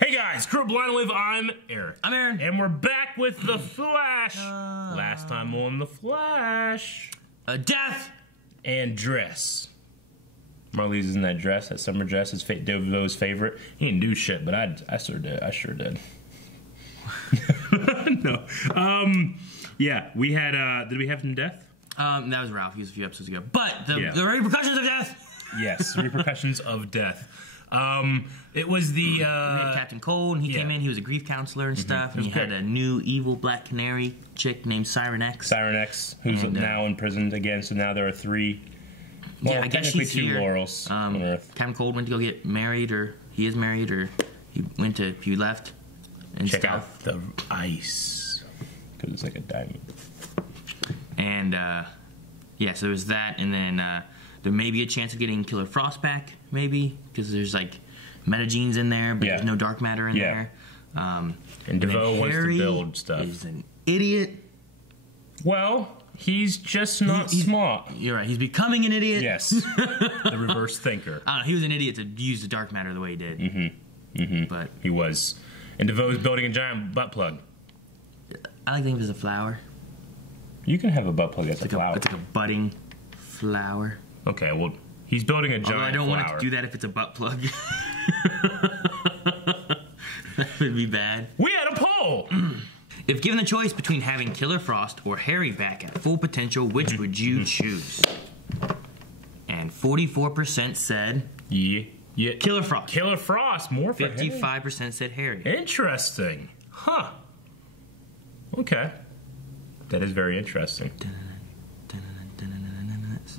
Hey guys, Crew Blind Wave, I'm Eric. I'm Aaron. And we're back with The Flash. Last time on The Flash. Death! And dress. Marley's in that dress, that summer dress, is DeVoe's favorite. He didn't do shit, but I sure did. I sure did. No. Yeah, we had, did we have some death? That was Ralph. He was a few episodes ago. But the repercussions of death! Yes, repercussions of death. It was the, we had Captain Cold, and he came in, he was a grief counselor and stuff, and he had a new evil Black Canary chick named Siren X. Siren X, who's now imprisoned again, so now there are three, well, I guess technically she's two here. Laurels on Earth. Captain Cold went to go get married, or he is married, or he left and Check stuff. out the ice, because it's like a diamond. And, yeah, so there was that, and then, there may be a chance of getting Killer Frost back, maybe, because there's, like, metagenes in there, but there's no dark matter in there. And DeVoe wants to build stuff. He's an idiot. Well, he's just not smart. You're right. He's becoming an idiot. Yes. The reverse thinker. I don't know. He was an idiot to use the dark matter the way he did. But he was. And DeVoe's building a giant butt plug. I like to think of it as a flower. You can have a butt plug that's It's a flower. It's like a budding flower. Okay, well, he's building a giant flower. I don't want it to do that if it's a butt plug. That would be bad. We had a poll! If given the choice between having Killer Frost or Harry back at full potential, which would you choose? And 44% said... Yeah. Killer Frost. Killer Frost, more for 55% said Harry. Interesting. Huh. Okay. That is very interesting.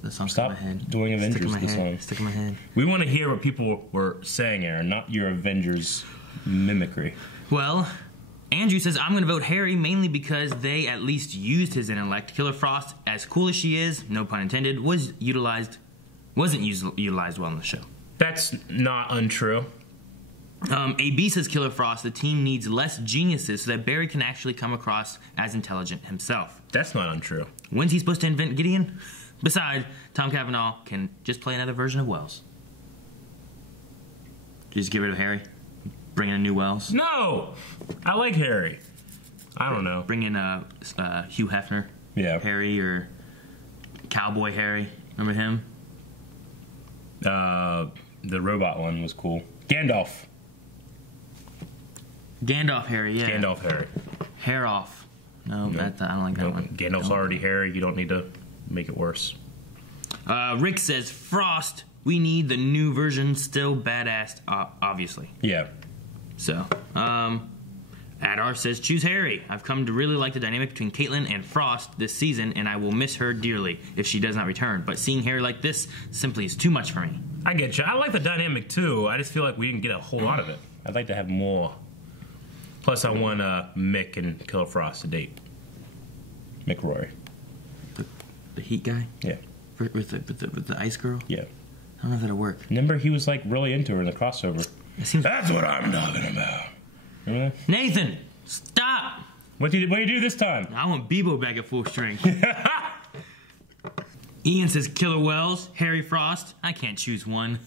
The song Stop doing Avengers the song. Stick in my head. We want to hear what people were saying, Aaron, not your Avengers mimicry. Well, Andrew says, I'm going to vote Harry mainly because they at least used his intellect. Killer Frost, as cool as she is, no pun intended, wasn't utilized well in the show. That's not untrue. AB says Killer Frost, the team needs less geniuses so that Barry can actually come across as intelligent himself. That's not untrue. When's he supposed to invent Gideon? Besides, Tom Cavanaugh can just play another version of Wells. Just get rid of Harry? Bring in a new Wells? No! I like Harry. I don't know. Bring in Hugh Hefner. Yeah. Harry or Cowboy Harry. Remember him? The robot one was cool. Gandalf Harry, yeah. Gandalf Harry. Hair off. No, I don't like that one. Gandalf's already Harry. You don't need to make it worse. Rick says, Frost, we need the new version, still badass, obviously. Yeah. So, Adar says, choose Harry. I've come to really like the dynamic between Caitlin and Frost this season, and I will miss her dearly if she does not return. But seeing Harry like this simply is too much for me. I get you. I like the dynamic, too. I just feel like we didn't get a whole lot of it. I'd like to have more. Plus, I want Mick and Killer Frost to date. Mick Rory. The Heat guy? Yeah. With the ice girl? Yeah. I don't know if that'll work. Remember, he was like really into her in the crossover. That's what I'm talking about. Remember that? Nathan, stop! What do you do this time? I want Bebo back at full strength. Ian says Killer Wells, Harry Frost. I can't choose one.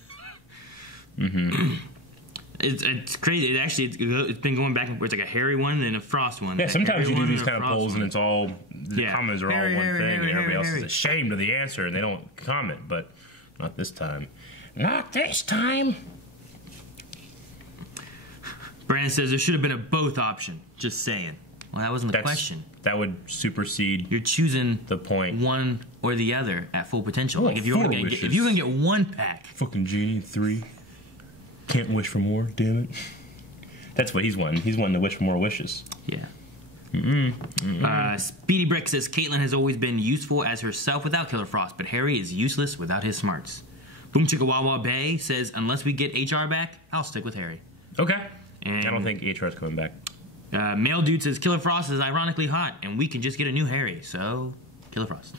It's crazy. It's been going back and forth. It's like a Harry one and a Frost one. Yeah, sometimes you do these kind of Frost polls one. and it's all, the comments are all one thing and everybody else is Harry. ashamed of the answer and they don't comment, but not this time. Not this time. Brandon says there should have been a both option. Just saying. Well, that wasn't the question. That would supersede. You're choosing the point. One or the other at full potential. Oh, like if you're gonna get one pack. Fucking genie 3. Can't wish for more. Damn it. That's what he's won. He's won to wish for more wishes. Yeah. Speedy Brick says Caitlin has always been useful as herself without Killer Frost, but Harry is useless without his smarts. Boom Chicka Wawa Bay says unless we get HR back, I'll stick with Harry. Okay. And I don't think HR is coming back. Male Dude says Killer Frost is ironically hot, and we can just get a new Harry. So, Killer Frost.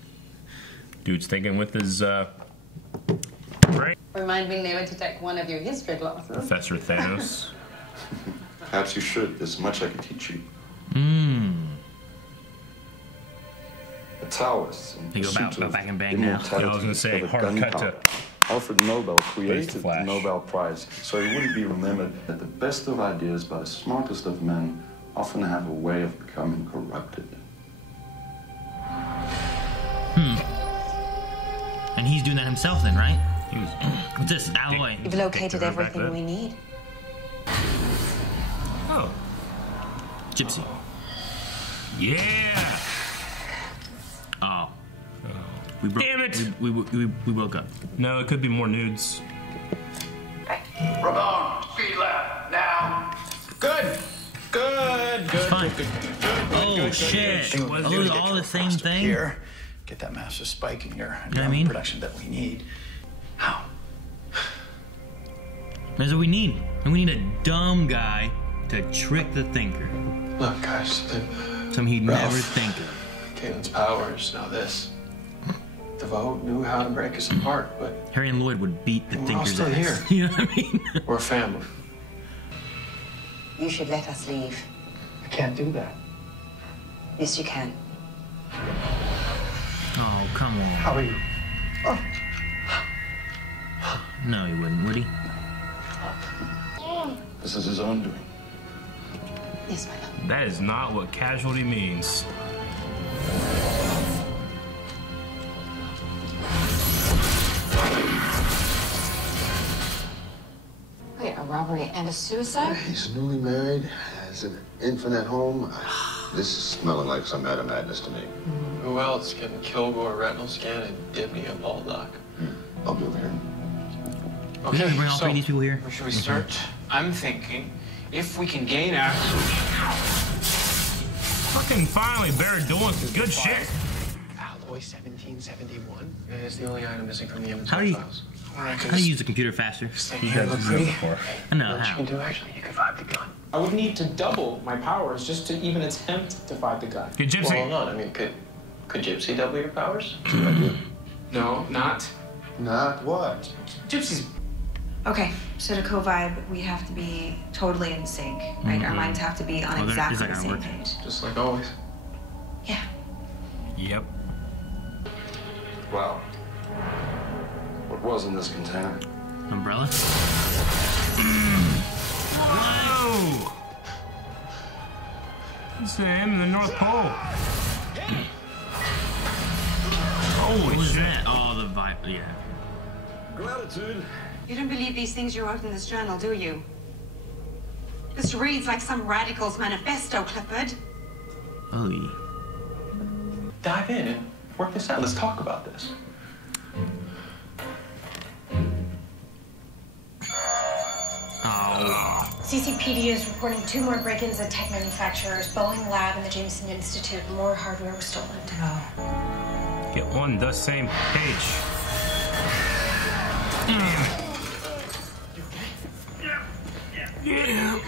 Dude's thinking with his brain. Remind me never to take one of your history classes. Professor Thanos. Perhaps you should. There's much I can teach you. The Taoists. You go back and bang now. I was going to say, hard cut to Alfred Nobel created the Flash. Nobel Prize, so he wouldn't be remembered that the best of ideas by the smartest of men often have a way of becoming corrupted. And he's doing that himself then, right? He was What's this? Alloy. You've located Dictator back everything then. we need. Oh, Gypsy. yeah. Oh. We broke, Damn it. We broke up. No, it could be more nudes. Ramon, speed lab, now. Good. It's fine. Oh, shit. What Oh, those are all the same thing? Here, get that massive spike in your what I mean? production that we need. How? That's what we need. And we need a dumb guy to trick the thinker. Look, guys, Something he'd Ralph. never think of. Caitlin's powers, now this. DeVoe knew how to break us apart, but Harry and Lloyd would beat the We're all thinker's still ass. here. You know what I mean? we're family. You should let us leave. I can't do that. Yes, you can. Oh, come on. How are you? No, he wouldn't, would he? This is his own doing. Yes, my love. That is not what casualty means. Wait, a robbery and a suicide? He's newly married, has an infant at home. This is smelling like some mad madness to me. Who else can Kilgore retinal scan and Dibney a Baldock? I'll be over here. We gotta bring all three of these people here. Where should we start? I'm thinking if we can gain access. Fucking finally, Barrett doing some good shit. Alloy 1771? It's the only item missing from the How do inventory you- files. How do you use the computer faster? You guys have done it before. I know What you how. can do, actually, you can vibe the gun. I would need to double my powers just to even attempt to fight the guy. Good Well, hold Gypsy. on. I mean, could Gypsy double your powers? No, not. Not what? Gypsy's. Okay, so to co-vibe, we have to be totally in sync, right? Our minds have to be on Oh, there- exactly is that the gonna same work? page. Just like always. Yeah. Yep. Wow. What was in this container? Umbrella? Whoa! It's him in the North Pole. Holy What was shit. that? Oh, the vibe. Yeah. Gratitude. You don't believe these things you wrote in this journal, do you? This reads like some radical's manifesto, Clifford. Oh, yeah. Dive in and work this out. Let's talk about this. Oh. CCPD is reporting 2 more break-ins at tech manufacturers, Boeing Lab and the Jameson Institute. More hardware was stolen. Get on the same page. Yeah.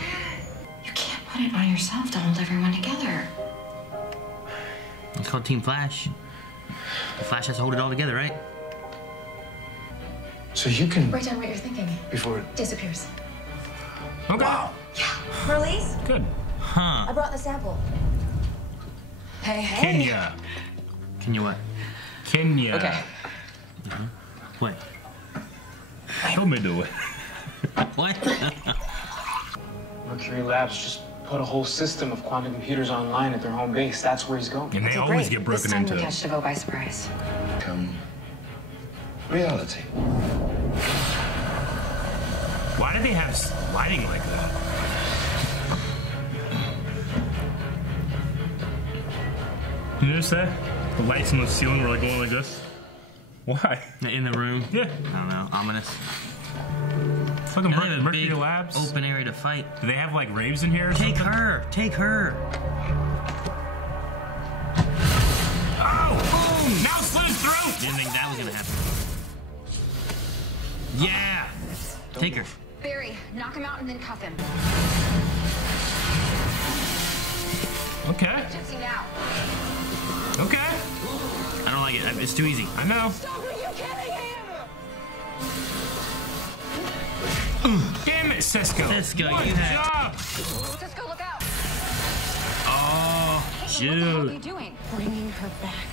You can't put it on yourself to hold everyone together. It's called Team Flash. The Flash has to hold it all together, right? So you can... Write down what you're thinking. Before... Disappears. Okay. Wow. Release? Good. I brought the sample. Hey, hey. Kenya. Can you what? Kenya. Okay. What? Help me do it. What? Mercury Labs just put a whole system of quantum computers online at their home base. That's where he's going. And they Okay, always great. get This broken time we into. catch DeVoe by surprise. Come. Reality. Why do they have lighting like that? You notice that? The lights on the ceiling were like going like this. Why? In the room? Yeah. I don't know. Ominous. Fucking Now they have a Mercury big Labs. open area to fight. Do they have like raves in here or Take something? her. Take her. Oh! Boom! Now slit his throat! Didn't think that was gonna happen. Yeah. Take her. Barry, knock him out and then cuff him. Okay. Gypsy now. Okay. I don't like it. It's too easy. I know. Damn it, Cisco. Cisco, Good you had- job. Cisco, look out. Oh, What are shoot. you doing? Bringing her back.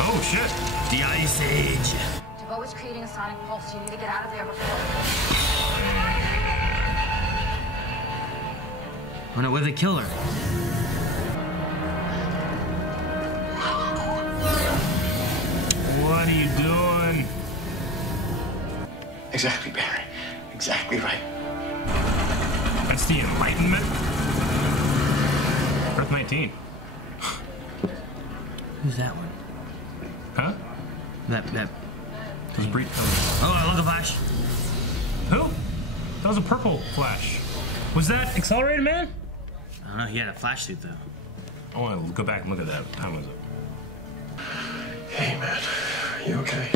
Oh shit. The Ice Age. DeVoe DeVoe is creating a sonic pulse. You need to get out of there before. Oh no, what if they kill her? What are you doing? Exactly, Barry. Exactly right. That's the Enlightenment? Earth 19. Who's that one? Huh? That. Those brief. Oh, I love the Flash. Who? That was a purple Flash. Was that Accelerated Man? I don't know. He had a Flash suit though. I want to go back and look at that. What time was it? Hey, man. You okay?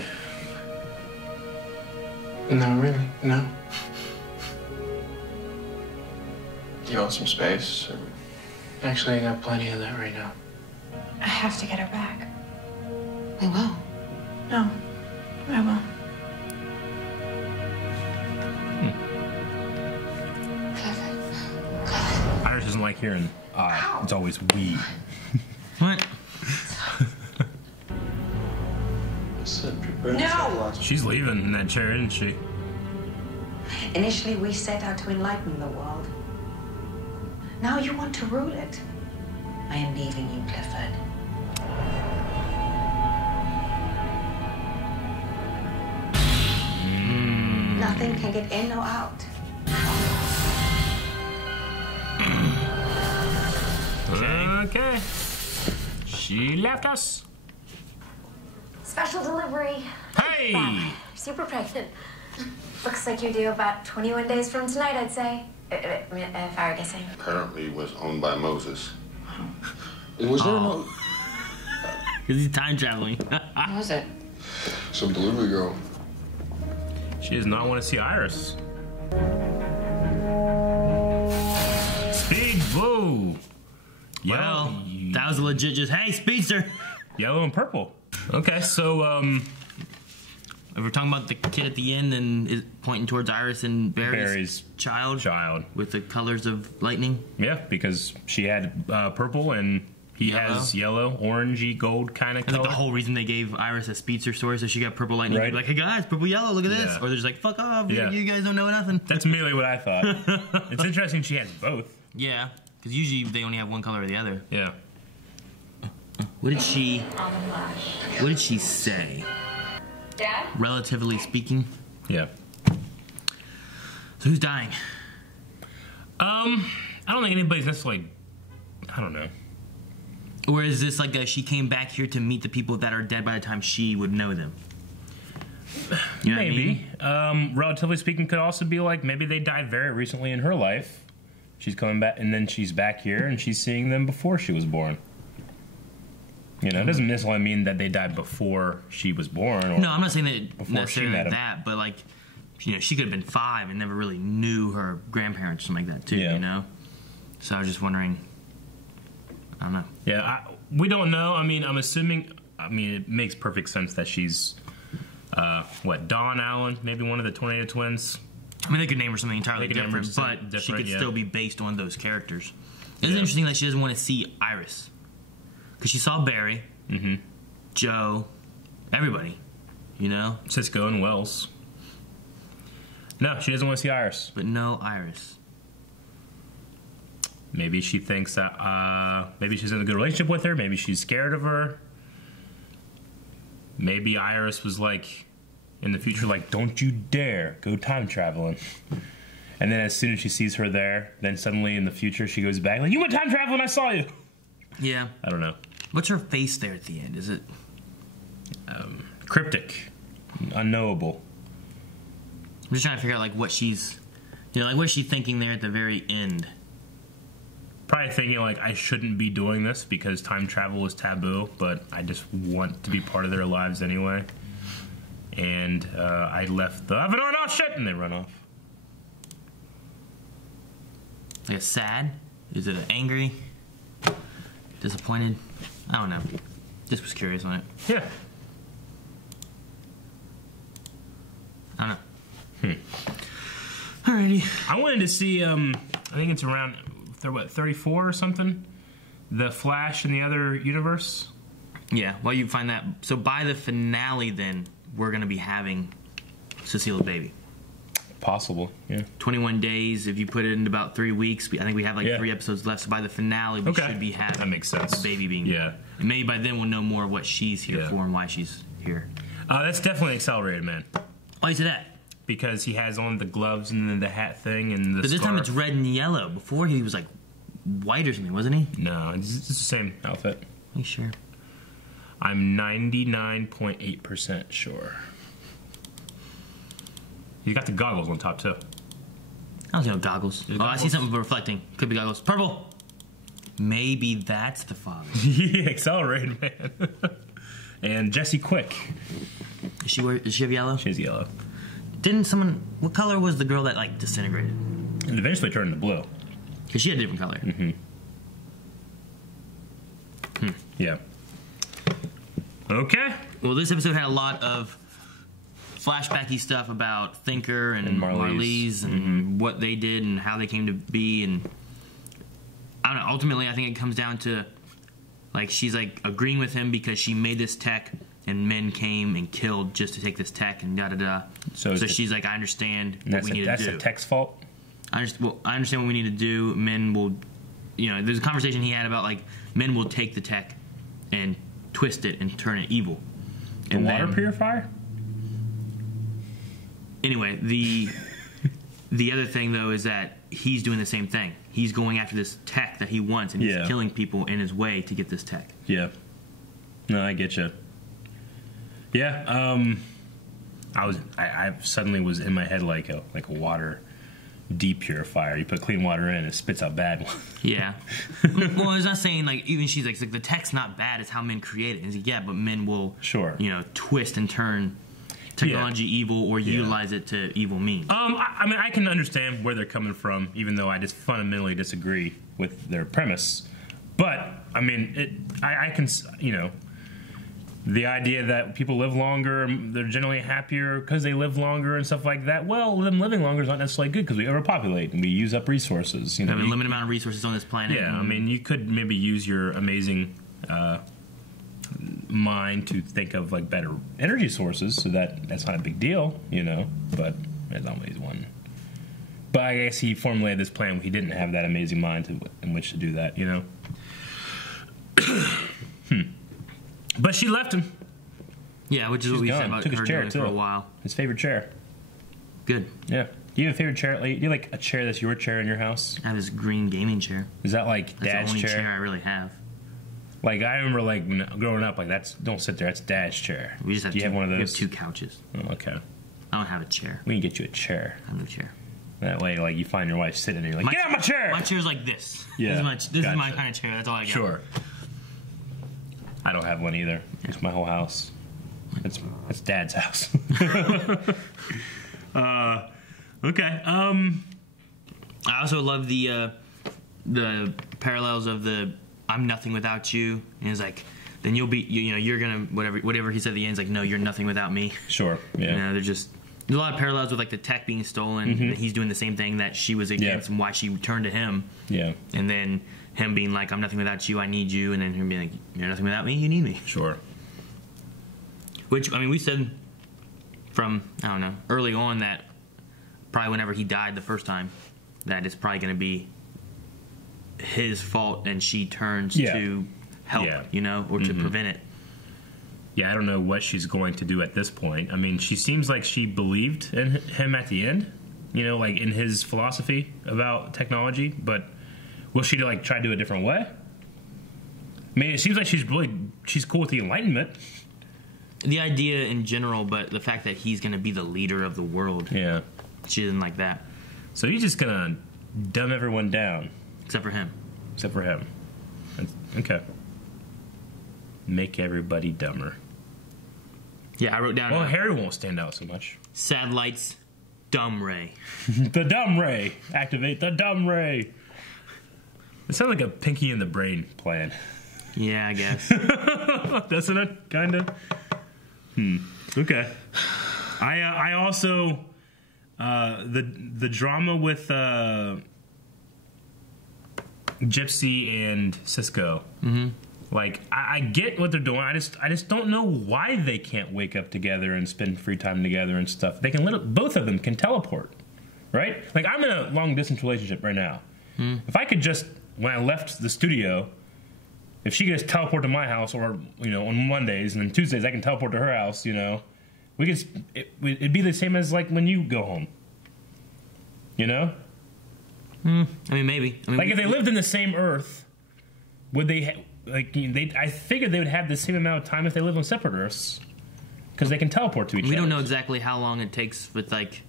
No, really? No? You want some space? Or... Actually, I got plenty of that right now. I have to get her back. We will. No, I won't. Iris doesn't like hearing it's always we. What? No! She's leaving in that chair, isn't she? Initially, we set out to enlighten the world. Now you want to rule it. I am leaving you, Clifford. Nothing can get in or out. Okay. She left us. Special delivery. Hey! Super pregnant. Looks like you're due about 21 days from tonight, I'd say. If I were guessing. Apparently it was owned by Moses. Was there no... Because he's time traveling. What was it? Some delivery girl. She does not want to see Iris. Speed, whoa! Well, that was legit just, hey, speedster! Yellow and purple. Okay, so, if we're talking about the kid at the end and is pointing towards Iris and Barry's child with the colors of lightning. Yeah, because she had purple and he has yellow, orangey, gold kind of color. Like the whole reason they gave Iris a speedster story, so she got purple lightning. Right. Like, hey guys, purple yellow, look at this. Or they're just like, fuck off, you guys don't know nothing. That's immediately what I thought. It's interesting she has both. Yeah, because usually they only have one color or the other. Yeah. What did she say? Dad? Relatively speaking. Yeah. So who's dying? I don't think anybody's necessarily, I don't know. Or is this like she came back here to meet the people that are dead by the time she would know them? You know maybe. What I mean? Relatively speaking could also be like maybe they died very recently in her life. She's coming back and then she's back here and she's seeing them before she was born. You know, it doesn't necessarily mean that they died before she was born. Or no, I'm not saying that necessarily met that, but like, you know, she could have been 5 and never really knew her grandparents or something like that too, you know? So I was just wondering, I don't know. Yeah, we don't know. I mean, I'm assuming, it makes perfect sense that she's, Dawn Allen, maybe one of the Tornado Twins. I mean, they could name her something entirely different, but she could still be based on those characters. It's interesting that she doesn't want to see Iris. Because she saw Barry, Joe, everybody, you know? Cisco and Wells. No, she doesn't want to see Iris. But no Iris. Maybe she thinks that, maybe she's in a good relationship with her. Maybe she's scared of her. Maybe Iris was like, in the future, like, don't you dare go time traveling. And then as soon as she sees her there, then suddenly in the future she goes back, like, you went time traveling, I saw you. Yeah. I don't know. What's her face there at the end? Is it cryptic, unknowable? I'm just trying to figure out like what she's, you know, like what is she thinking there at the very end? Probably thinking like I shouldn't be doing this because time travel is taboo, but I just want to be part of their lives anyway. And I left the oven on, oh shit, and they run off. Like a sad? Is it angry? Disappointed? I don't know. Just was curious on it. Yeah. I don't know. Alrighty. I wanted to see, I think it's around, 34 or something? The Flash in the other universe? Yeah, well, you find that. So by the finale then, we're going to be having Cecile's baby. Possible, yeah. 21 days, if you put it in about 3 weeks, I think we have like 3 episodes left, so by the finale we should be having that makes sense. The baby being born. And maybe by then we'll know more of what she's here for and why she's here. That's definitely accelerated, man. Why is that? Because he has on the gloves and then the hat thing and the But this scarf. time it's red and yellow. Before he was like white or something, wasn't he? No, it's the same outfit. Are you sure? I'm 99.8% sure. He's got the goggles on top, too. I don't see no goggles. Oh, I see something reflecting. Could be goggles. Purple! Maybe that's the father. Yeah, accelerated, man. And Jessie Quick. Does she have yellow? She has yellow. Didn't someone... What color was the girl that, like, disintegrated? It eventually turned into blue. Because she had a different color. Yeah. Okay. Well, this episode had a lot of flashbacky stuff about Thinker and Marlize and what they did and how they came to be. And I don't know. Ultimately, I think it comes down to, like, she's, like, agreeing with him because she made this tech and men came and killed just to take this tech and da-da-da. So she's like, I understand what we need to do. That's the tech's fault? I understand what we need to do. Men will, there's a conversation he had about, like, men will take the tech and twist it and turn it evil. The water purifier? Anyway, the other thing, though, is that he's doing the same thing. He's going after this tech that he wants, and he's killing people in his way to get this tech. Yeah. No, I get you. Yeah. I suddenly was in my head like a water depurifier. You put clean water in, it spits out bad ones. Yeah. Well, it's not saying, like, even she's like the tech's not bad, it's how men create it. And he's like, yeah, but men will, twist and turn technology evil or utilize it to evil means. I mean, I can understand where they're coming from, even though I just fundamentally disagree with their premise. But, I mean, I can, the idea that people live longer, they're generally happier because they live longer and stuff like that. Well, them living longer is not necessarily good because we overpopulate and we use up resources. We have a limited amount of resources on this planet. Yeah, I mean, you could maybe use your amazing mind to think of like better energy sources, so that's not a big deal, But there's always one. But I guess he formulated this plan when he didn't have that amazing mind in which to do that, But she left him. Yeah, which is what we said about her doing for a while. His favorite chair. Good. Yeah. Do you have a favorite chair? Like, do you have like a chair that's your chair in your house? I have this green gaming chair. Is that like Dad's chair? That's the only chair I really have. Like, I remember like growing up, like don't sit there. That's Dad's chair. We just have do you have one of those? We have 2 couches. Oh, okay. I don't have a chair. We can get you a chair. I have no chair. That way, like, you find your wife sitting there, you're like, get out of my chair! My chair's like this. Yeah. This is my kind of chair. That's all I got. Sure. I don't have one either. It's my whole house. It's Dad's house. Okay. I also love the parallels of the I'm nothing without you, and it's like then you'll be you're gonna whatever he said at the end is like no, you're nothing without me. Sure. Yeah. There's a lot of parallels with like the tech being stolen. And he's doing the same thing that she was against, and why she turned to him. Yeah. And then him being like, I'm nothing without you, I need you, and then him being like, you're nothing without me, you need me. Sure. Which, I mean, we said from, I don't know, early on that probably whenever he died the first time, that it's probably going to be his fault and she turns to help, or to prevent it. Yeah, I don't know what she's going to do at this point. I mean, she seems like she believed in him at the end, like in his philosophy about technology, but will she like try to do it a different way? I mean, it seems like she's cool with the Enlightenment. The idea in general, but the fact that he's going to be the leader of the world. Yeah. She didn't like that. So he's just going to dumb everyone down. Except for him. Okay. Make everybody dumber. Yeah, I wrote down... Well, Harry won't stand out so much. Satellites, dumb ray. The dumb ray. Activate the dumb ray. It sounds like a Pinky in the Brain plan. Yeah, I guess. Doesn't it? Kind of. Okay. I also the drama with Gypsy and Cisco. Like, I get what they're doing. I just don't know why they can't wake up together and spend free time together and stuff. They can both of them can teleport, right? Like, I'm in a long distance relationship right now. If I could just, when I left the studio, if she could just teleport to my house, or on Mondays, and then Tuesdays I can teleport to her house, we could. It'd be the same as like when you go home. I mean, maybe. Like if they lived in the same Earth, would they? I figured they would have the same amount of time if they live on separate Earths, because they can teleport to each other. We don't know exactly how long it takes with like,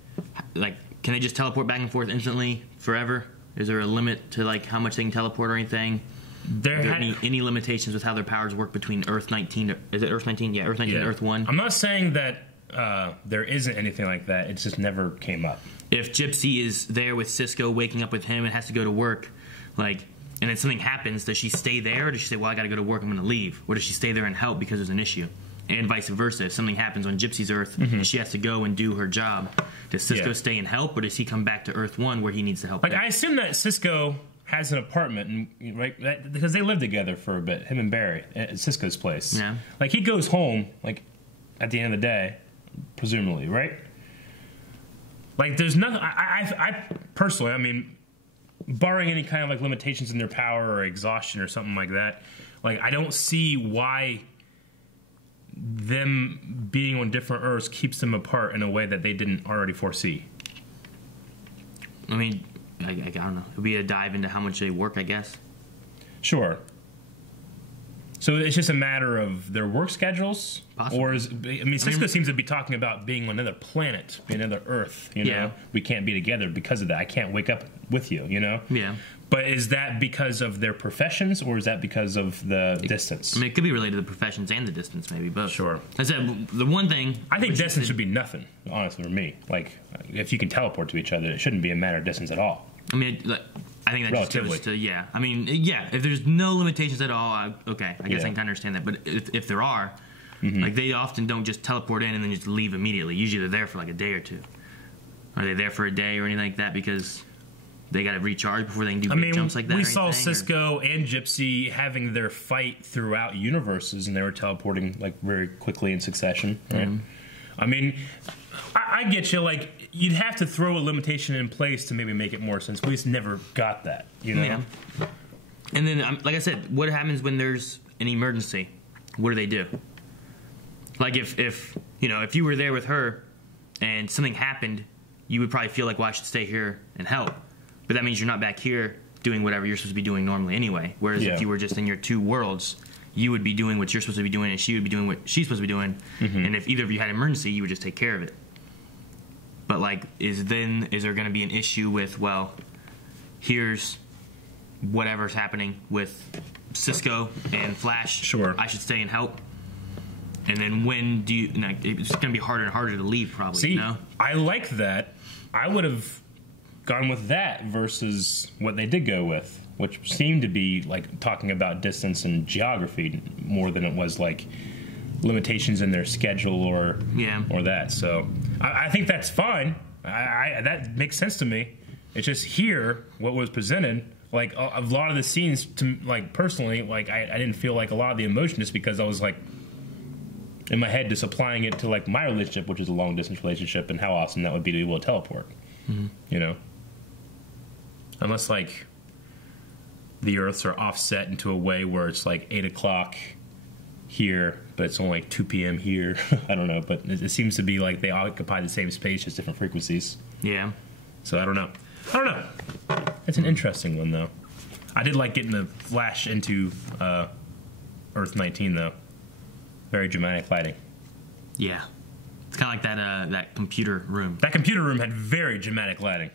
can they just teleport back and forth instantly forever? Is there a limit to like how much they can teleport or anything? Are there any limitations with how their powers work between Earth 19? Is it Earth 19? Yeah, Earth 19 and Earth 1. I'm not saying that there isn't anything like that. It just never came up. If Gypsy is there with Cisco, waking up with him, and has to go to work, and then something happens, does she stay there, or does she say, well, I gotta go to work, I'm gonna leave? Or does she stay there and help because there's an issue? And vice versa. If something happens on Gypsy's Earth, and she has to go and do her job, does Cisco stay and help, or does he come back to Earth 1 where he needs to help? I assume that Cisco has an apartment, right? Because they live together for a bit, him and Barry, at Cisco's place. Yeah. Like, he goes home, at the end of the day, presumably, right? Like, there's nothing... I personally, barring any kind of limitations in their power or exhaustion or something like that, I don't see why them being on different Earths keeps them apart in a way that they didn't already foresee. I don't know. It'll be a dive into how much they work, I guess. Sure. So it's just a matter of their work schedules? Possibly. Or Cisco seems to be talking about being on another planet, another Earth, Yeah. We can't be together because of that. I can't wake up with you, Yeah. But is that because of their professions, or is that because of the distance? It could be related to the professions and the distance, maybe both. Sure. I said, the one thing... I think distance should be nothing, honestly, for me. If you can teleport to each other, it shouldn't be a matter of distance at all. I think that just goes to, if there's no limitations at all, I guess I can understand that. But if there are, they often don't just teleport in and then just leave immediately. Usually they're there for a day or two. Are they there for a day or anything like that because they got to recharge before they can do big jumps like that? We saw Cisco and Gypsy having their fight throughout universes, and they were teleporting very quickly in succession, right? I get you. You'd have to throw a limitation in place to maybe make it more sense. We just never got that, Yeah. And then, like I said, what happens when there's an emergency? What do they do? If you were there with her and something happened, you would probably feel like, well, I should stay here and help. But that means you're not back here doing whatever you're supposed to be doing normally anyway. Whereas if you were just in your two worlds, you would be doing what you're supposed to be doing, and she would be doing what she's supposed to be doing. And if either of you had an emergency, you would just take care of it. But is there going to be an issue with, well, here's whatever's happening with Cisco and Flash. Sure. I should stay and help. And then when do you... it's going to be harder and harder to leave, probably. See, I like that. I would have gone with that versus what they did go with, which seemed to be talking about distance and geography more than it was limitations in their schedule or that. So I think that's fine. That makes sense to me. It's just here what was presented. A lot of the scenes, to personally, I didn't feel a lot of the emotion just because I was in my head just applying it to my relationship, which is a long distance relationship, and how awesome that would be to be able to teleport. Unless the Earths are offset into a way where it's 8 o'clock here, but it's only 2 p.m. here. I don't know, but it seems to be they occupy the same space, just different frequencies. Yeah. So I don't know. It's an interesting one, though. I did like getting the Flash into Earth 19, though. Very dramatic lighting. Yeah. It's kind of that computer room. That computer room had very dramatic lighting.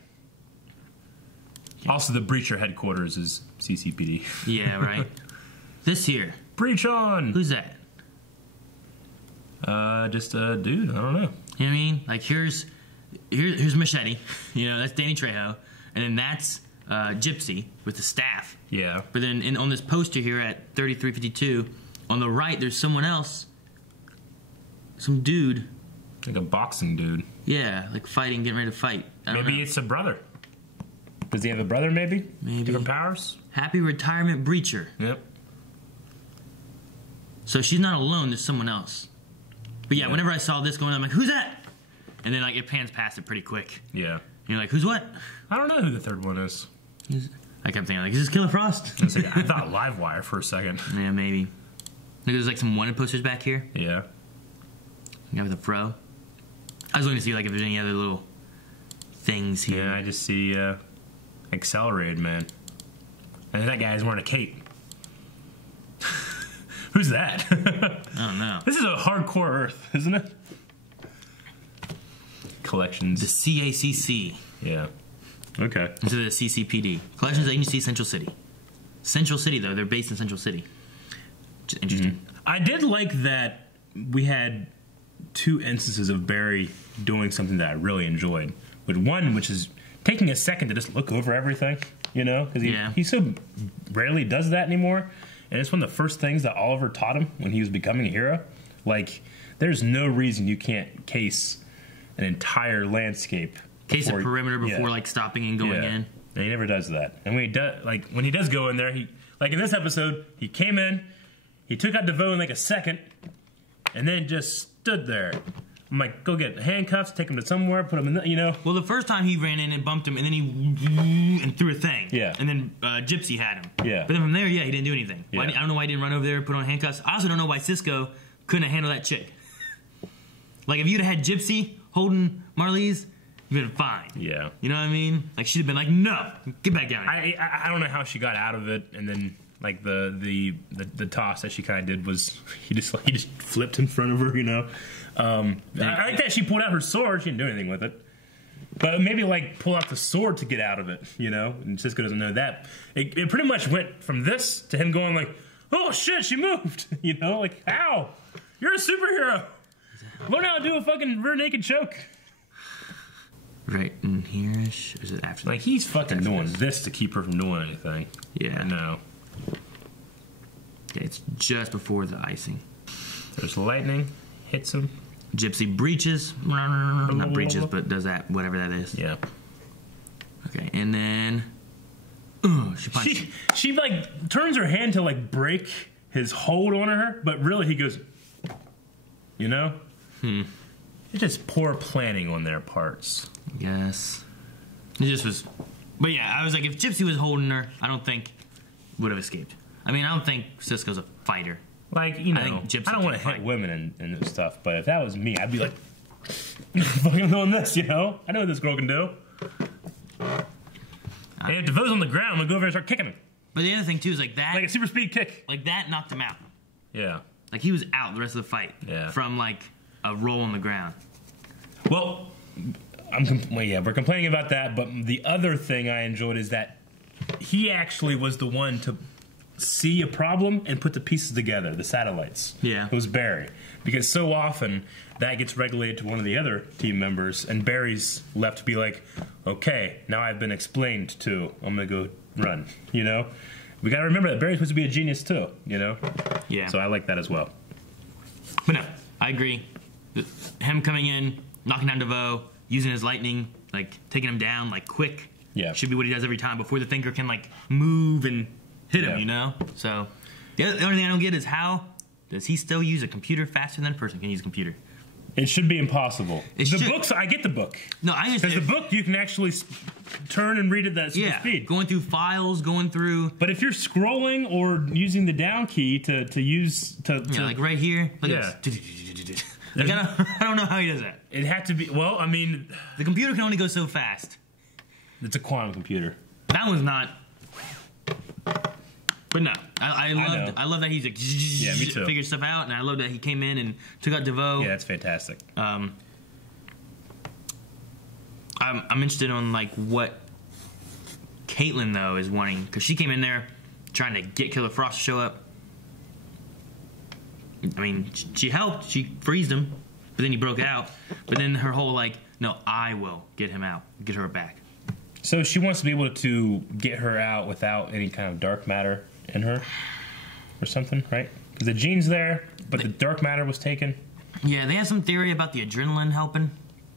Also, the Breacher headquarters is CCPD. Yeah, right. This here. Breach on! Who's that? Just a dude. I don't know. You know what I mean? Here's Machete. That's Danny Trejo. And then that's Gypsy with the staff. Yeah. But then on this poster here at 3352, on the right, there's someone else. Some dude. A boxing dude. Yeah, fighting, getting ready to fight. Maybe it's a brother. Does he have a brother, maybe? Maybe. Different powers? Happy Retirement Breacher. Yep. So she's not alone. There's someone else. But yeah, whenever I saw this going on, I'm like, who's that? And then like it pans past it pretty quick. Yeah. And you're like, who's what? I don't know who the third one is. I kept thinking, like, is this Killer Frost? I thought Livewire for a second. Yeah, maybe. There's like some wanted posters back here. Yeah. You got the fro. I was looking to see like if there's any other little things here. Yeah, I just see Accelerated Man. And that guy's wearing a cape. Who's that? I don't know. This is a hardcore Earth, isn't it? Collections. The CACC. Yeah. Okay. Into the CCPD. Collections Agency, Central City. Central City, though. They're based in Central City. Which is interesting. I did like that we had 2 instances of Barry doing something that I really enjoyed. With one, which is taking a second to just look over everything, you know? Because he so rarely does that anymore. And it's one of the first things that Oliver taught him when he was becoming a hero. Like, there's no reason you can't case an entire landscape. Case a perimeter before, like, stopping and going in. And he never does that. And when he does go in there, he, like in this episode, he came in, he took out DeVoe in like a second, and then just stood there. I'm like, go get handcuffs, take him to somewhere, put him in the, you know. Well, the first time he ran in and bumped him, and then he and threw a thing. Yeah. And then Gypsy had him. Yeah. But then from there, he didn't do anything. Yeah. I don't know why he didn't run over there, put on handcuffs. I also don't know why Cisco couldn't have handled that chick. Like, if you'd have had Gypsy holding Marlies, you'd been fine. Yeah. You know what I mean? Like, she'd have been like, no, get back down here. I don't know how she got out of it, and then like the toss that she kind of did was he just flipped in front of her, you know. I like that she pulled out her sword. She didn't do anything with it, but maybe like pull out the sword to get out of it, you know. And Cisco doesn't know that. It pretty much went from this to him going like, "Oh shit, she moved," you know, like how? You're a superhero. Learn how to do a fucking rear naked choke. Right in here-ish? Or is it after? Like, he's fucking doing this to keep her from doing anything. Yeah. I know. Okay, it's just before the icing. There's lightning. Hits him. Gypsy breaches. Not breaches, but does that, whatever that is. Yeah. Okay, and then... she punches. She like, turns her hand to, like, break his hold on her, but really he goes... You know? It's just poor planning on their parts. Yes. It just was... But yeah, I was like, if Gypsy was holding her, I don't think would have escaped. I mean, I don't think Cisco's a fighter. Like, you know, I don't want to hit women and stuff, but if that was me, I'd be like, fucking doing this, you know? I know what this girl can do. And if DeVoe's on the ground, I'm going to go over and start kicking him. But the other thing, too, is like that... Like a super speed kick. Like, that knocked him out. Yeah. Like, he was out the rest of the fight. Yeah. From, like, a roll on the ground. Well, we're complaining about that, but the other thing I enjoyed is that he actually was the one to see a problem and put the pieces together, the satellites. Yeah. It was Barry. Because so often that gets regulated to one of the other team members, and Barry's left to be like, okay, now I've been explained to, I'm going to go run, you know? We got to remember that Barry's supposed to be a genius too, you know? Yeah. So I like that as well. But no, I agree. Him coming in, knocking down DeVoe, using his lightning, like taking him down, like quick. Yeah. Should be what he does every time before the thinker can like move and hit him, you know? So the only thing I don't get is how does he still use a computer faster than a person can use a computer? It should be impossible. Books, I get the book. No, I understand. Because the book, you can actually turn and read at that speed. Going through files, going through... But if you're scrolling or using the down key to use... Yeah, like right here. Look at this. Like, I don't know how he does that. It had to be... Well, I mean... The computer can only go so fast. It's a quantum computer. That one's not... But no, I love that he's like, yeah, me too. Figured stuff out, and I love that he came in and took out DeVoe. Yeah, that's fantastic. I'm interested on like what Caitlin though is wanting, because she came in there trying to get Killer Frost to show up. I mean, she helped, she freezed him, but then he broke out. But then her whole like, no, I will get him out, get her back. So she wants to be able to get her out without any kind of dark matter in her or something, right? Because the gene's there, but the dark matter was taken. Yeah, they have some theory about the adrenaline helping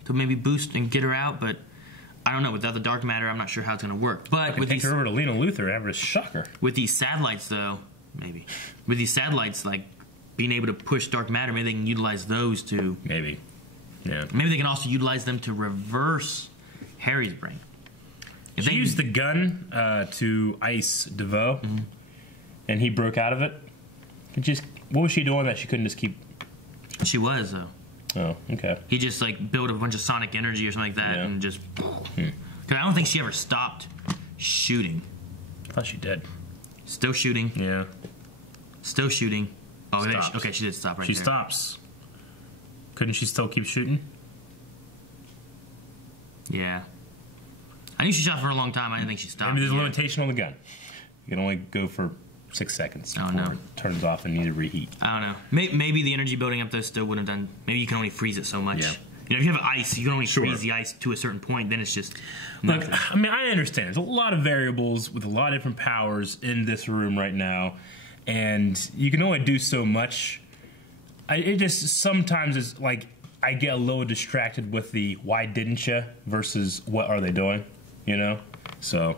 to maybe boost and get her out, but I don't know. Without the dark matter, I'm not sure how it's going to work. But with take her over to Lena Luthor and have her shock her. With these satellites, though, maybe. With these satellites, like, being able to push dark matter, maybe they can utilize those to... Maybe. Yeah. Maybe they can also utilize them to reverse Harry's brain. If She used the gun to ice DeVoe, and he broke out of it. What was she doing that she couldn't just keep... She was, though. Oh, okay. He just, like, built a bunch of sonic energy or something like that and just... Because I don't think she ever stopped shooting. I thought she did. Still shooting. Yeah. Still shooting. Oh, Stops. okay, she did stop right She there. stops. Couldn't she still keep shooting? Yeah. I knew she shot for a long time. I didn't think she stopped. Maybe there's a yet. limitation on the gun. You can only go for 6 seconds Oh, before no. it turns off and needs to reheat. I don't know. Maybe the energy building up though still wouldn't have done. Maybe you can only freeze it so much. Yeah. You know, if you have ice, you can only Sure. freeze the ice to a certain point. Then it's just Look, nothing. I mean, I understand. There's a lot of variables with a lot of different powers in this room right now, and you can only do so much. It just sometimes is like I get a little distracted with the why didn't you versus what are they doing, you know? So,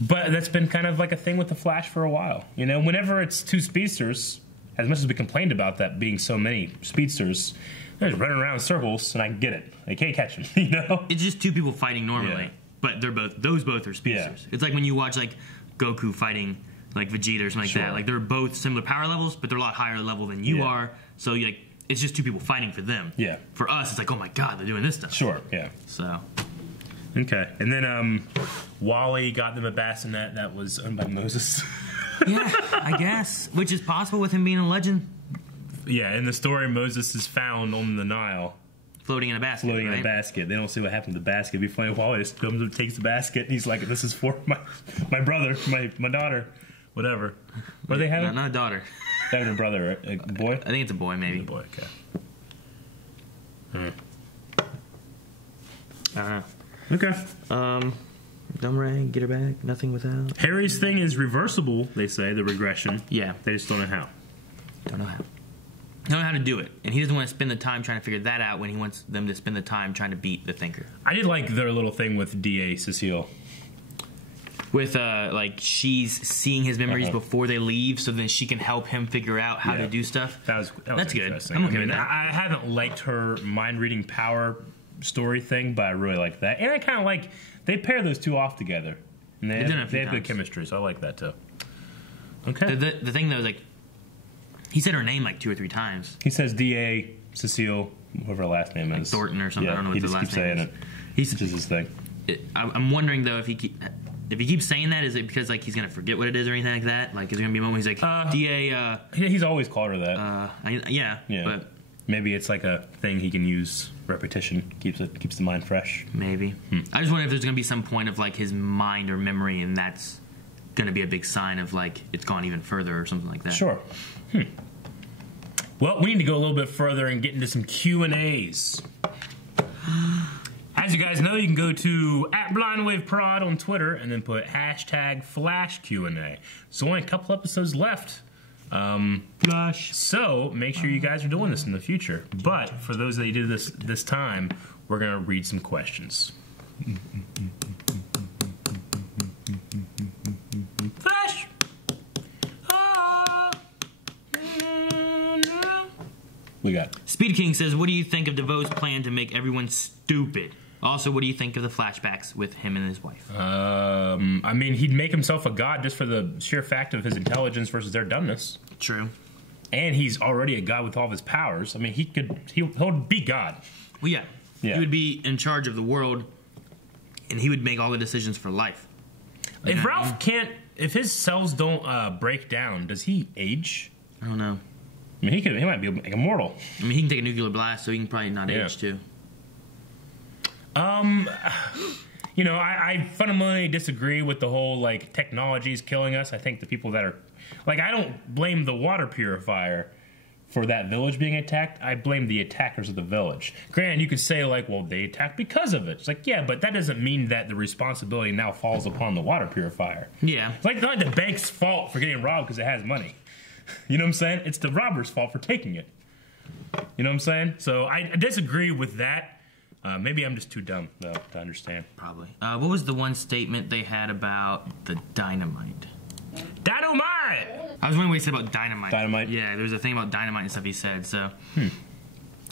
but that's been kind of like a thing with the Flash for a while. You know, whenever it's two speedsters, as much as we complained about that being so many speedsters, they're just running around in circles, and I get it. They can't catch them, you know? It's just two people fighting normally, Yeah. but those both are speedsters. It's like when you watch like Goku fighting like Vegeta or something Sure. like that. Like they're both similar power levels, but they're a lot higher level than you Yeah. are. So like it's just two people fighting for them. Yeah. For us, it's like, oh my god, they're doing this stuff. Sure, yeah. So Okay, and then Wally got them a bassinet that was owned by Moses. yeah, I guess, which is possible with him being a legend, Yeah, in the story, Moses is found on the Nile, floating in a basket. floating right? in a basket. They don't see what happened to the basket. It'd be funny. Wally just comes and takes the basket, and he's like, "This is for my brother, my daughter, whatever." What do they have? Not a daughter. They have a brother, a boy. I think it's a boy, maybe. A boy. Okay. Okay. Dumb rag, get her back, nothing without. Harry's thing is reversible. They say the regression. Yeah. They just don't know how. Don't know how. Don't know how to do it, and he doesn't want to spend the time trying to figure that out when he wants them to spend the time trying to beat the Thinker. I did like their little thing with DA Cecile. With like she's seeing his memories before they leave, so then she can help him figure out how to do stuff. That's good. interesting. I'm okay with that. I haven't liked her mind reading power story thing, but I really like that, and I kind of like they pair those two off together, and they have good times. chemistry, so I like that too. Okay. The thing though is like he said her name like 2 or 3 times. He says DA Cecile, whatever her last name is, Thornton or something. Yeah, I don't know he what the just last keeps name saying is. it. Which is his thing. I'm wondering though if he keeps saying that, is it because like he's gonna forget what it is or anything like that? Like is there gonna be a moment he's like DA? He's always called her that. Yeah. But maybe it's like a thing he can use. Repetition keeps the mind fresh. Maybe. I just wonder if there's gonna be some point of like his mind or memory, and that's gonna be a big sign of like it's gone even further or something like that. Sure. Well, we need to go a little bit further and get into some Q&As. As you guys know, you can go to @BlindWaveProd on Twitter and then put #FlashQ&A. So only a couple episodes left. So make sure you guys are doing this in the future. But for those that you did this time, we're going to read some questions. Flash! We got Speed King says, what do you think of DeVoe's plan to make everyone stupid? Also, what do you think of the flashbacks with him and his wife? I mean, he'd make himself a god just for the sheer fact of his intelligence versus their dumbness. True. And he's already a god with all of his powers. I mean, he'll be God. Well, yeah. He would be in charge of the world, and he would make all the decisions for life. If Ralph can't, if his cells don't break down, does he age? I don't know. I mean, he might be like immortal. I mean, he can take a nuclear blast, so he can probably not age too. You know, I fundamentally disagree with the whole like technology's killing us. I think the people that are like, I don't blame the water purifier for that village being attacked. I blame the attackers of the village. Granted, you could say like, well, they attacked because of it. It's like, yeah, but that doesn't mean that the responsibility now falls upon the water purifier. Yeah. It's like not the bank's fault for getting robbed because it has money. You know what I'm saying? It's the robber's fault for taking it. You know what I'm saying? So I disagree with that. Maybe I'm just too dumb, though, to understand. Probably. What was the one statement they had about the dynamite? Dynamite! I was wondering what he said about dynamite. Dynamite? Yeah, there was a thing about dynamite and stuff he said. So,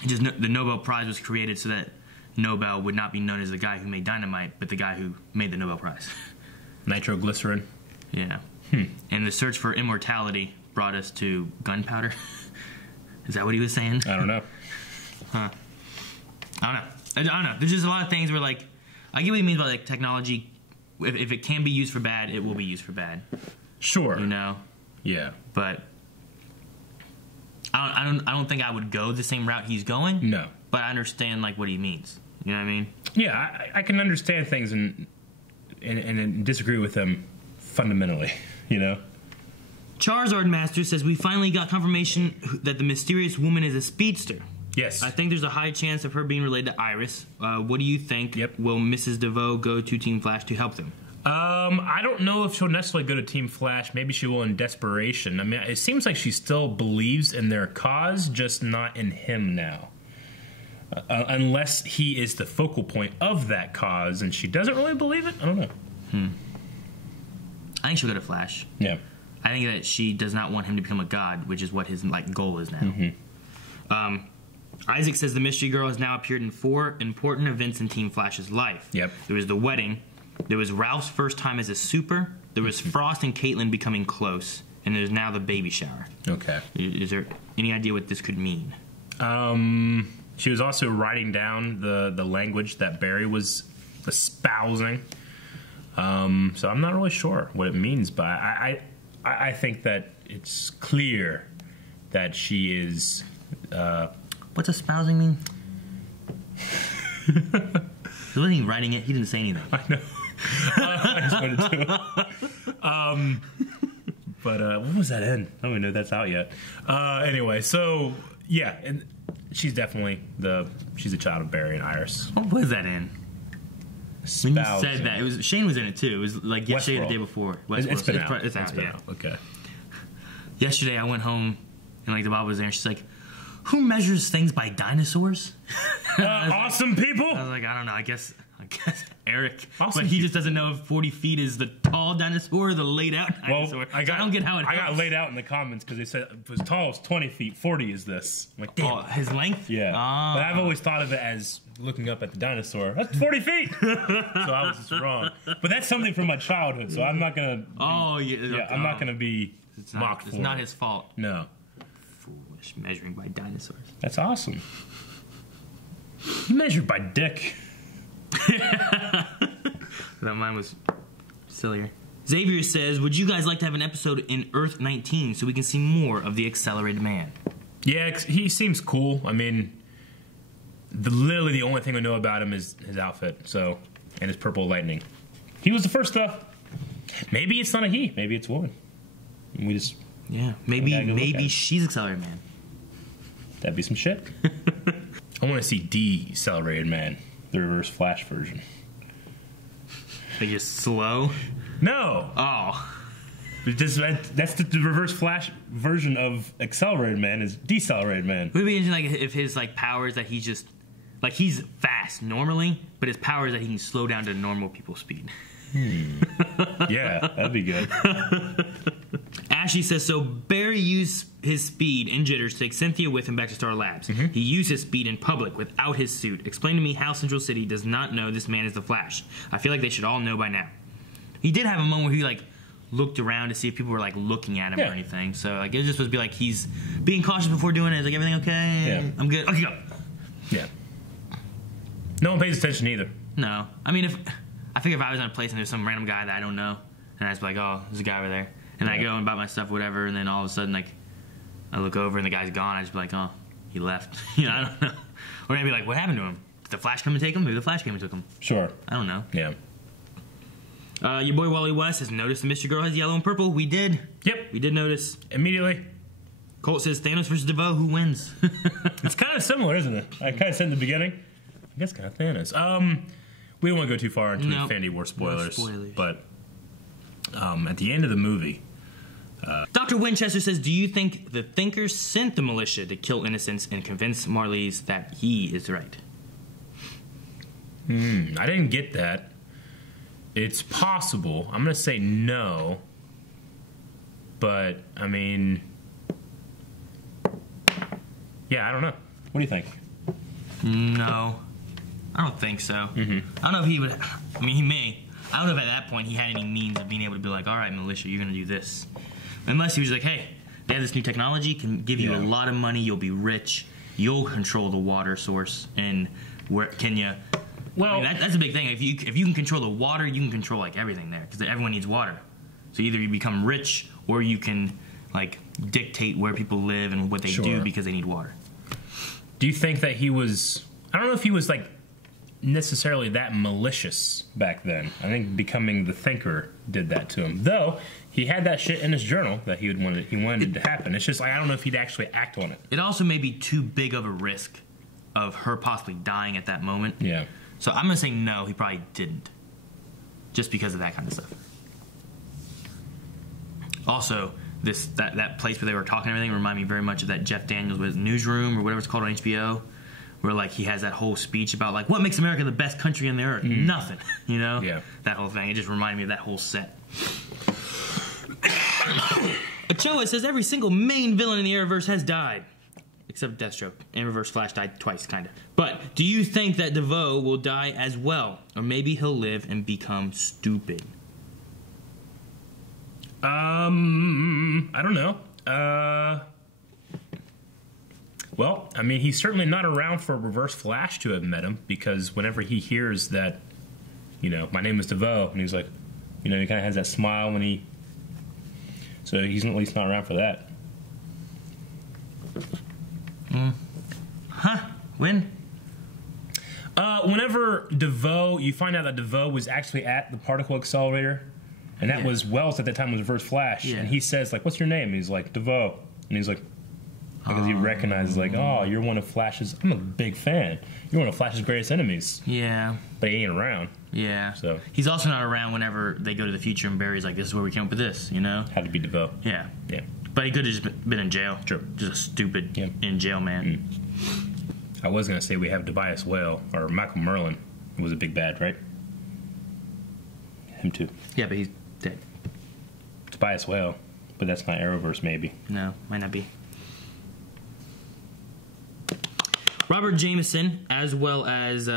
just the Nobel Prize was created so that Nobel would not be known as the guy who made dynamite, but the guy who made the Nobel Prize. Nitroglycerin. Yeah. And the search for immortality brought us to gunpowder. Is that what he was saying? I don't know. Huh. I don't know. There's just a lot of things where, like, I get what he means by, like, technology. If it can be used for bad, it will be used for bad. Sure. You know? Yeah. But I don't think I would go the same route he's going. No. But I understand, like, what he means. You know what I mean? Yeah, I can understand things and disagree with them fundamentally, you know? Charizard Master says we finally got confirmation that the mysterious woman is a speedster. Yes. I think there's a high chance of her being related to Iris. What do you think? Yep. Will Mrs. DeVoe go to Team Flash to help them? I don't know if she'll necessarily go to Team Flash. Maybe she will in desperation. I mean, it seems like she still believes in their cause, just not in him now. Unless he is the focal point of that cause, and she doesn't really believe it. I don't know. I think she'll go to Flash. Yeah. I think that she does not want him to become a god, which is what his goal is now. Isaac says the mystery girl has now appeared in 4 important events in Team Flash's life. Yep. There was the wedding. There was Ralph's first time as a super. There was Frost and Caitlin becoming close. And there's now the baby shower. Okay. Is there any idea what this could mean? She was also writing down the language that Barry was espousing. So I'm not really sure what it means, but I think that it's clear that she is... What's espousing mean? He wasn't even writing it. He didn't say anything. I know. I just wanted to. But what was that in? I don't even know if that's out yet. Anyway, so yeah, and she's definitely she's a child of Barry and Iris. What was that in? When you said that, it was Shane was in it too. It was like yesterday or the day before. It's been out. It's out. Okay. Yesterday I went home and like the Bob was there and she's like, who measures things by dinosaurs? Awesome people. I was like, I don't know. I guess Eric. Awesome but he just doesn't know if 40 feet is the tall dinosaur or the laid out dinosaur. Well, I don't get how it I helps. got laid out in the comments because they said as tall as 20 feet, 40 is this. I'm like, damn. Oh, his length? Yeah. But I've always thought of it as looking up at the dinosaur. That's 40 feet. So I was just wrong. But that's something from my childhood, so I'm not going to... I'm not going to be mocked for it. It's not his fault. No. Foolish measuring by dinosaurs. That's awesome. Measured by dick. That mine was sillier. Xavier says, would you guys like to have an episode in Earth 19 so we can see more of the Accelerated Man? Yeah, he seems cool. I mean, literally the only thing we know about him is his outfit, so, and his purple lightning. He was the first stuff. Maybe it's not a he. Maybe it's a woman. We just... Yeah, maybe she's Accelerated Man. That'd be some shit. I want to see Decelerated Man, the Reverse Flash version. Like you're slow? No. Oh. That's the Reverse Flash version of Accelerated Man is Decelerated Man. Would it be interesting like if his like powers that he's just like he's fast normally, but his power is that he can slow down to normal people's speed. Yeah, that'd be good. Ashley says, so Barry used his speed in jitters to take Cynthia with him back to Star Labs. He used his speed in public without his suit. Explain to me how Central City does not know this man is the Flash. I feel like they should all know by now. He did have a moment where he like looked around to see if people were like looking at him or anything. So like it just was be like he's being cautious before doing it. It's like everything okay? Yeah. I'm good. Okay, go. Yeah. No one pays attention either. No. I mean, I figure if I was in a place and there's some random guy that I don't know, and I just be like, oh, there's a guy over there. And I go and buy my stuff, whatever, and then all of a sudden, like, I look over and the guy's gone. I just be like, oh, he left. You know, I don't know. Or maybe like, what happened to him? Did the Flash come and take him? Maybe the Flash came and took him. Sure. I don't know. Yeah. Your boy Wally West has noticed the mystery girl has yellow and purple. We did. Yep. We did notice. Immediately. Colt says Thanos versus DeVoe. Who wins? It's kind of similar, isn't it? I kind of said in the beginning. I guess kind of Thanos. We don't want to go too far into Infinity War spoilers. But at the end of the movie... Dr. Winchester says, do you think the Thinkers sent the militia to kill innocents and convince Marlies that he is right? I didn't get that. It's possible. I'm going to say no. but I mean, yeah, I don't know. What do you think? No, I don't think so. I don't know if he would. I mean, he may. I don't know if at that point he had any means of being able to be like, all right, militia, you're going to do this. Unless he was like, hey, they have this new technology, can give you a lot of money, you'll be rich, you'll control the water source, and where can you? Well, I mean, that's a big thing. If you can control the water, you can control like everything there, because everyone needs water. So either you become rich, or you can like dictate where people live and what they do because they need water. Do you think that he was? I don't know if he was like necessarily that malicious back then. I think becoming the thinker did that to him. Though he had that shit in his journal that he wanted it to happen. It's just like I don't know if he'd actually act on it. It also may be too big of a risk of her possibly dying at that moment. Yeah. So I'm gonna say no, he probably didn't. Just because of that kind of stuff. Also, that place where they were talking and everything reminded me very much of that Jeff Daniels with Newsroom or whatever it's called on HBO, where like he has that whole speech about like what makes America the best country on the earth. Nothing, you know. Yeah. That whole thing. It just reminded me of that whole set. Ochoa says every single main villain in the Arrowverse has died, except Deathstroke. And Reverse Flash died twice, kind of. But do you think that DeVoe will die as well, or maybe he'll live and become stupid? I don't know. Well, I mean, he's certainly not around for Reverse Flash to have met him, because whenever he hears that, you know, my name is DeVoe, and he's like, you know, he kind of has that smile when he. So he's at least not around for that. When? Whenever DeVoe, you find out that DeVoe was actually at the particle accelerator, and that was Wells at that time was Reverse Flash, and he says like, "What's your name?" And he's like, "DeVoe," and he's like, because he recognizes like, "Oh, you're one of Flash's. I'm a big fan. You're one of Flash's greatest enemies." Yeah. But he ain't around. Yeah. So he's also not around whenever they go to the future and Barry's like, "This is where we came up with this," you know. Had to be DeVoe. Yeah. Yeah. But he could have just been in jail. Sure. Just a stupid in jail man. I was going to say we have Tobias Whale, or Michael Merlin, who was a big bad, right? Him too. Yeah, but he's dead. Tobias Whale, but that's not Arrowverse, maybe. No, might not be. Robert Jameson, as well as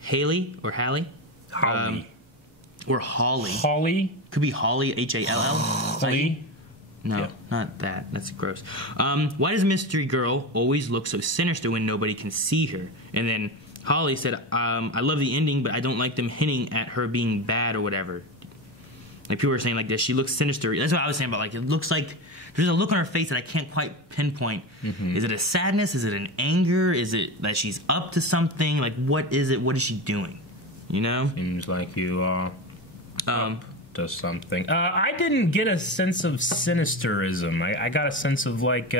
Haley, or Hallie. Holly. Or Holly. Holly? Could be Holly, Hall. Holly? No, not that. That's gross. Why does Mystery Girl always look so sinister when nobody can see her? And then Holly said, I love the ending, but I don't like them hinting at her being bad or whatever. Like, people were saying, like, that she looks sinister. That's what I was saying about, like, it looks like there's a look on her face that I can't quite pinpoint. Is it a sadness? Is it an anger? Is it that she's up to something? Like, what is it? What is she doing? You know? Seems like you are up to something. I didn't get a sense of sinisterism. I got a sense of, like,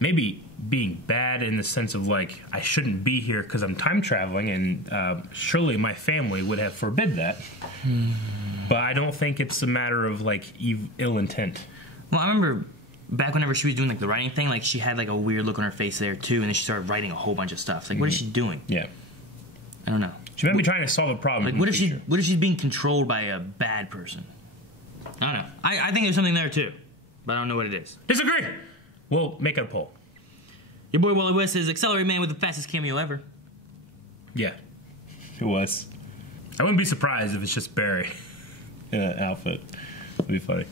maybe being bad in the sense of, like, I shouldn't be here because I'm time traveling, and surely my family would have forbid that. But I don't think it's a matter of, like, ill intent. Well, I remember back whenever she was doing, like, the writing thing, like, she had, like, a weird look on her face there, too, and then she started writing a whole bunch of stuff. Like, what is she doing? Yeah. I don't know. She might be trying to solve a problem. Like, what if she's being controlled by a bad person? I don't know. I think there's something there, too, but I don't know what it is. Disagree! We'll make it a poll. Your boy Wally West says, Accelerate Man with the fastest cameo ever. Yeah, it was. I wouldn't be surprised if it's just Barry in that outfit. It'd be funny.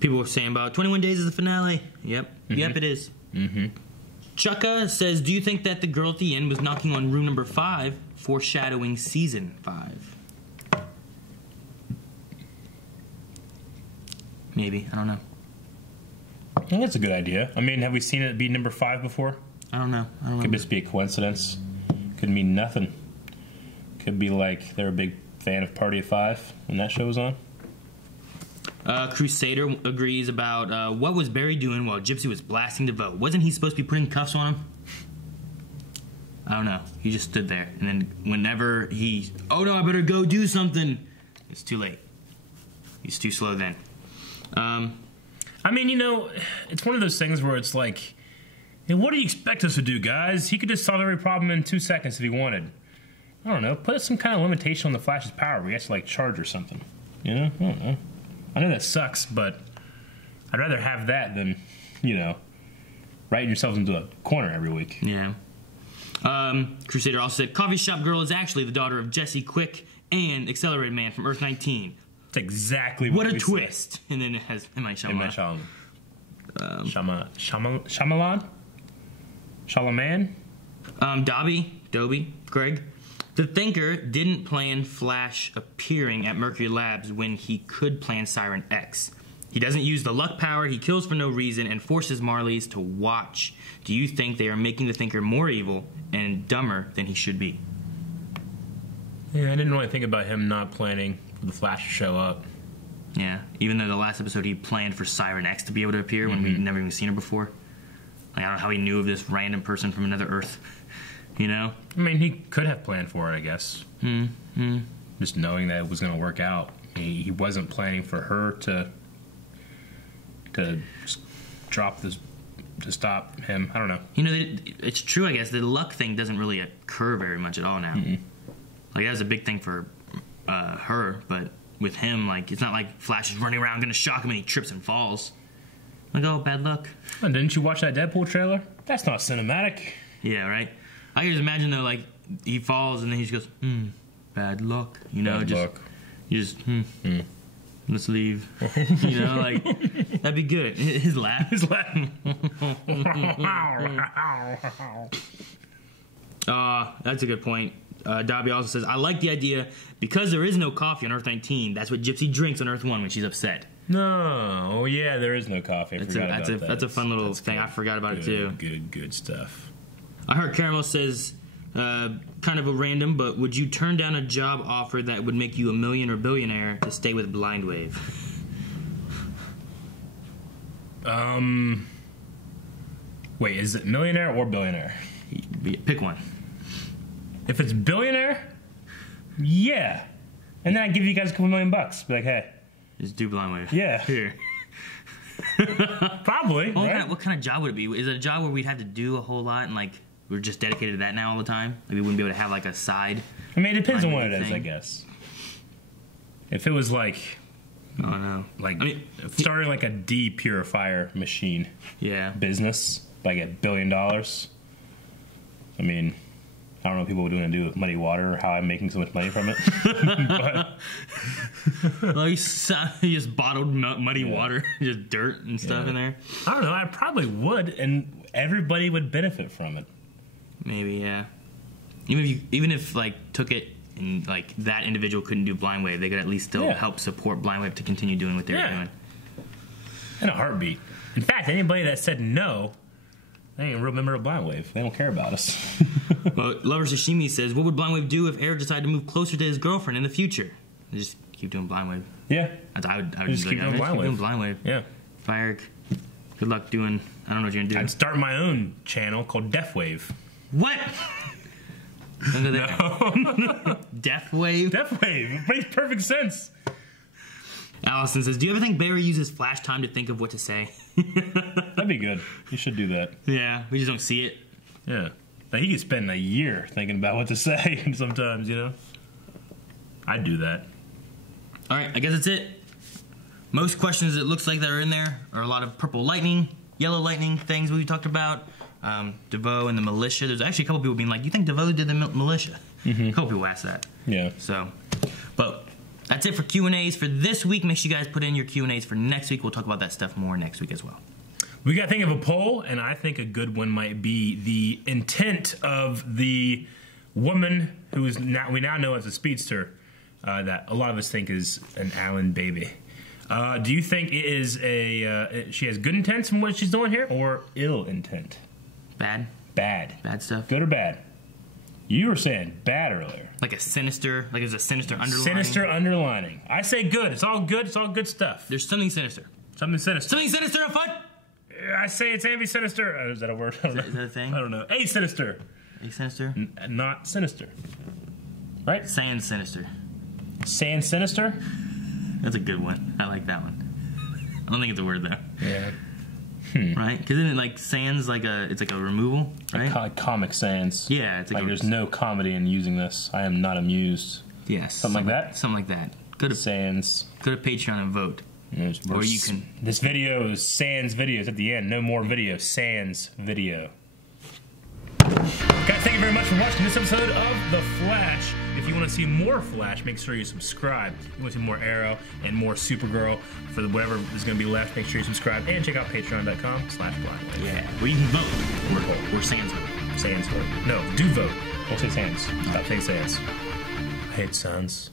People were saying about 21 days is the finale. Yep. Yep, it is. Chucka says, do you think that the girl at the end was knocking on room number 5, foreshadowing season 5? Maybe. I don't know. I think that's a good idea. I mean, have we seen it be number 5 before? I don't know. Could just be a coincidence. Could mean nothing. Could be like they're a big fan of Party of 5 when that show was on. Crusader agrees about what was Barry doing while Gypsy was blasting DeVoe. Wasn't he supposed to be putting cuffs on him? I don't know. He just stood there. And then whenever oh no, I better go do something, it's too late. He's too slow then. I mean, you know, it's one of those things where it's like, hey, what do you expect us to do, guys? He could just solve every problem in 2 seconds if he wanted. I don't know. Put some kind of limitation on the Flash's power where he has to, like, charge or something. You know? I don't know. I know that sucks, but I'd rather have that than, writing yourselves into a corner every week. Yeah. Crusader also said, Coffee Shop Girl is actually the daughter of Jesse Quick and Accelerated Man from Earth 19. That's exactly what we a twist. Said. And then it has M. Night Shyamalan. Shyamalan? Dobby, Greg. The Thinker didn't plan Flash appearing at Mercury Labs when he could plan Siren X. He doesn't use the luck power, he kills for no reason, and forces Marlies to watch. Do you think they are making the Thinker more evil and dumber than he should be? Yeah, I didn't really think about him not planning for the Flash to show up. Yeah, even though the last episode he planned for Siren X to be able to appear when we'd never even seen her before. Like, I don't know how he knew of this random person from another Earth. I mean, he could have planned for it, I guess. Just knowing that it was going to work out. He wasn't planning for her to drop this, to stop him. I don't know. It's true, I guess. The luck thing doesn't really occur very much at all now. Like, that was a big thing for her, but with him, like, it's not like Flash is running around going to shock him and he trips and falls. Like, oh, bad luck. And didn't you watch that Deadpool trailer? That's not cinematic. Yeah, right? I can just imagine, though, like, he falls and then he just goes, bad luck. Bad luck. You just, let's leave. Like, that'd be good. His laugh. That's a good point. Dobby also says, I like the idea because there is no coffee on Earth 19. That's what Gypsy drinks on Earth 1 when she's upset. No, yeah, there is no coffee. That's a fun little thing. Good. I forgot about it too. Good stuff. I heard Caramel says, kind of a random, but would you turn down a job offer that would make you a million or billionaire to stay with Blind Wave? Wait, is it millionaire or billionaire? Pick one. If it's billionaire, yeah. And then I give you guys a couple $1,000,000. Be like, hey. Just do Blind Wave. Yeah. Here. Probably. Well, right? what kind of job would it be? Is it a job where we'd have to do a whole lot and, like, we're just dedicated to that now all the time? Like, we wouldn't be able to have, like, a side? I mean, it depends on what it is, thing. I guess. If it was, like... Oh, no. Like, starting, like, a de-purifier machine business, like, $1 billion. I mean... I don't know what people are doing to do with muddy water or how I'm making so much money from it. But well, you just bottled muddy water, just dirt and stuff in there. I don't know. I probably would, and everybody would benefit from it. Maybe, yeah. Even if like took it and like that individual couldn't do Blind Wave, they could at least still help support Blind Wave to continue doing what they're doing. In a heartbeat. In fact, anybody that said no, they ain't a real member of Blind Wave. They don't care about us. Well, Lover Sashimi says, what would Blind Wave do if Eric decided to move closer to his girlfriend in the future? Just keep doing Blind Wave. Yeah. I would just keep doing Blind Wave. Yeah. If Eric, good luck doing, I don't know what you're going to do. I'd start my own channel called Death Wave. What? No. Death Wave? Death Wave. It makes perfect sense. Allison says, do you ever think Barry uses flash time to think of what to say? That'd be good. You should do that. Yeah, we just don't see it. Yeah. Like, he could spend a year thinking about what to say sometimes, I'd do that. All right, I guess that's it. Most questions it looks like that are in there are a lot of purple lightning, yellow lightning things we talked about. DeVoe and the militia. There's actually a couple people being like, you think DeVoe did the militia? A couple people asked that. Yeah. So, but that's it for Q&As for this week. Make sure you guys put in your Q&As for next week. Now talk about that stuff more next week as well. We got to think of a poll, and I think a good one might be the intent of the woman who is now we now know as a speedster that a lot of us think is an Alan baby. Do you think it is she has good intent from what she's doing here, or ill intent? Bad. Bad. Bad stuff. Good or bad? You were saying bad earlier. Like a sinister, like there's a sinister underlining. Sinister underlining. I say good. It's all good. It's all good stuff. There's something sinister. Something sinister. Something sinister afoot. I say it's sinister. Is that a word? Is that a thing? I don't know. Sinister. Sinister? Not sinister. Right? Sand sinister. Sand sinister? That's a good one. I like that one. I don't think it's a word though. Yeah. Right? Because isn't it like sans it's like a removal, right? Like Comic Sans. Yeah, it's like there's no comedy in using this. I am not amused. Yes. Something like that? Something like that. Go to Sans. Go to Patreon and vote. Or you can. This video is Sans videos at the end. No more video. Sans video. Guys, thank you very much for watching this episode of The Flash. If you want to see more Flash, make sure you subscribe. If you want to see more Arrow and more Supergirl for whatever is going to be left, make sure you subscribe and check out patreon.com/blindwave. Yeah, well, you can vote. Or Sans vote. Sans vote. No, do vote. Don't say Sans. Stop saying Sans. I hate Sans.